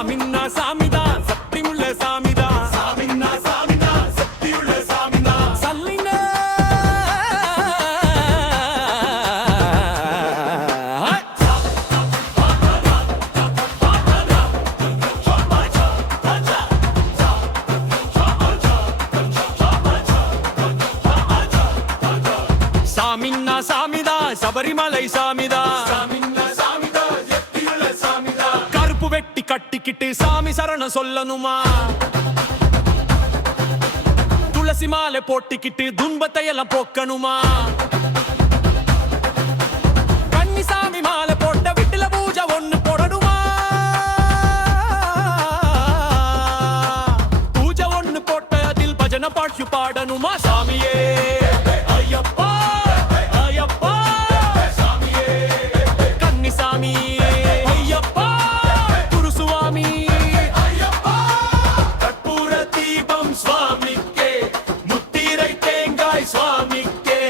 சாமின்னா சாமிதான், சக்தியுள்ள சாமிதான். சாமின்னா சாமிதான், சக்தியுள்ள சாமிதான். சல்லிங்க சாமின்னா சாமிதான், சபரிமலை சாமிதான். சாமின்னா சாமிதான், சக்தியுள்ள சாமிதான். கருப்பு வெட்டி கட்டிக்கிட்டு சாமி சரணம் சொல்லணுமா? துளசி மாலை போட்டிக்கிட்டு துன்பத்தை எல்லாம் போக்கணுமா? கன்னிசாமி மாலை போட்ட வீட்டுல பூஜை ஒண்ணு போடணுமா? பூஜை ஒண்ணு போட்ட அதில் பஜனை பாட்டு பாடணுமா? சாமியே ஐயப்பா ஐயப்பா, கன்னிசாமி ஐயப்பா, குருசுவாமி ஐயப்பா. கற்பூர தீபம் சுவாமிக்கே, முத்திரை தேங்காய் சுவாமிக்கே,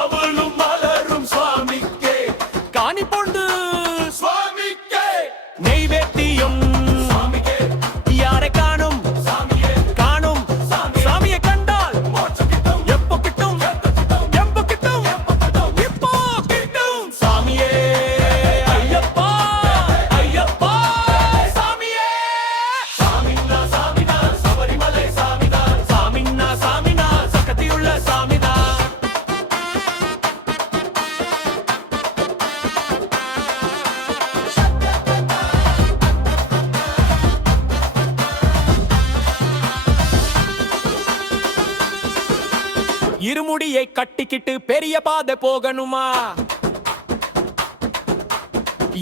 அவளும் மலரும் சுவாமிக்கே, காணி பொண்டு சுவாமிக்கே, நெய்வேத்தியம் சுவாமிக்கே. யாரை காணும் சாமியே, காணும் சாமியை கண்டால் எப்போ கிட்டும், எப்போ கிட்டும், எப்போ கிட்டும். சாமியே ஐயப்பா ஐயப்பா, சாமியே. சாமின்னா சாமிதான், சபரிமலை சாமிதான். சாமின்னா சாமிதான், சக்தியுள்ள சாமிதான். இருமுடியை கட்டிக்கிட்டு பெரிய பாதை போகணுமா?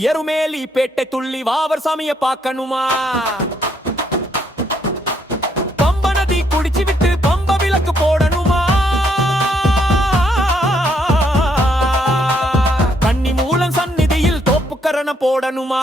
எருமேலி பேட்டை துள்ளி வாவர் சாமிய பார்க்கணுமா? பம்ப நதி குடிச்சு விட்டு பம்ப விளக்கு போடணுமா? கன்னி மூலம் சந்நிதியில் தோப்புக்கரண போடணுமா?